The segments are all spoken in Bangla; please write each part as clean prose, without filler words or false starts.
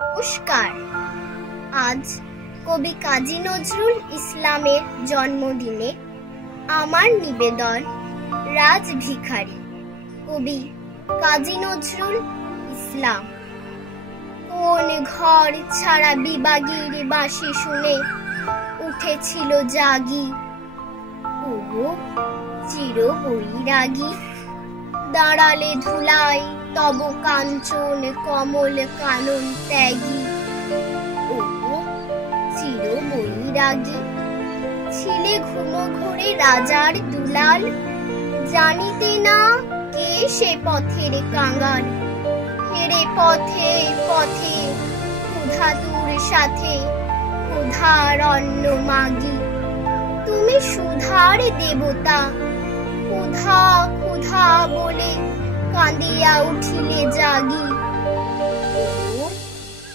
নমস্কার। আজ কবি কাজী নজরুল ইসলামের জন্মদিনে আমার নিবেদন রাজভিখারি। কবি কাজী নজরুল ইসলাম। কোন ঘর ছাড়া বিবাগীর বাঁশি শুনে উঠেছিল জাগি, ওগো চির বৈরাগী। দাঁড়ালে ধুলায় তব কাঞ্চন কমল কানন ত্যাগী, ওগো চির বৈরাগী। ছিলে ঘুমো ঘোরে রাজার দুলাল, জানিতে না কে সে পথের কাঙাল। হেরে পথে পথে ক্ষুধাতুর সাথে ক্ষুধার অন্ন মাগি। তুমি সুধার দেবতা, ক্ষুধা ক্ষুধা বলে কাঁদিয়া উঠিলে জাগি, ও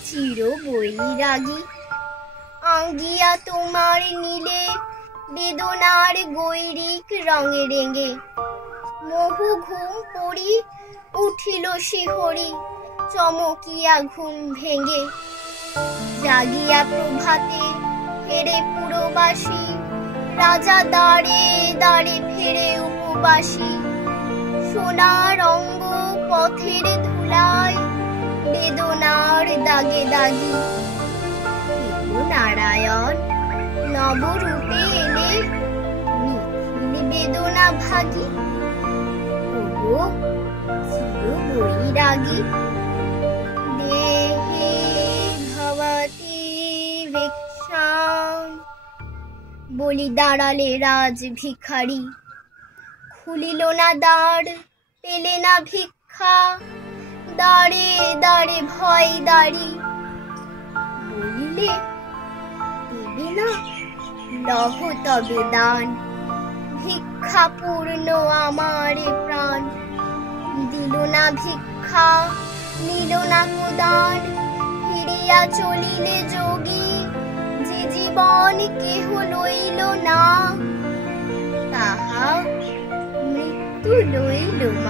চির বৈরাগী। আঙ্গিয়া তোমার নীলে বেদনার গৈরিক রঙে রেঙে, মোহু ঘুম পড়ি উঠিল শিহরি চমকিয়া ঘুম ভেঙে। জাগিয়া প্রভাতে ফেরে পুরবাসী, রাজা দাঁড়ে দাঁড়ে ফেরে উপবাসী। সোনার অঙ্গ পথের ধুলায় বেদনার দাগে দাগি। নারায়ণ নবরূপে এলে নিখিল বেদনা ভাগি, ওগো চির বৈরাগী। দেহে ভবতি ভিক্ষাম বলি দাঁড়ালে রাজ ভিখারি। খুলিল না দ্বার, পেলে না ভিক্ষা, দাঁড়ে দাঁড়ে ভয় দাঁড়ি। বলিলে দেবে না, লহ তবে দান, ভিক্ষা পূর্ণ আমার প্রাণ। দিল না ভিক্ষা, নিল না কোদান, ফিরিয়া চলিলে যোগী। যে জীবন কেহ লইল না, তাহা মৃত্যু লইল মা।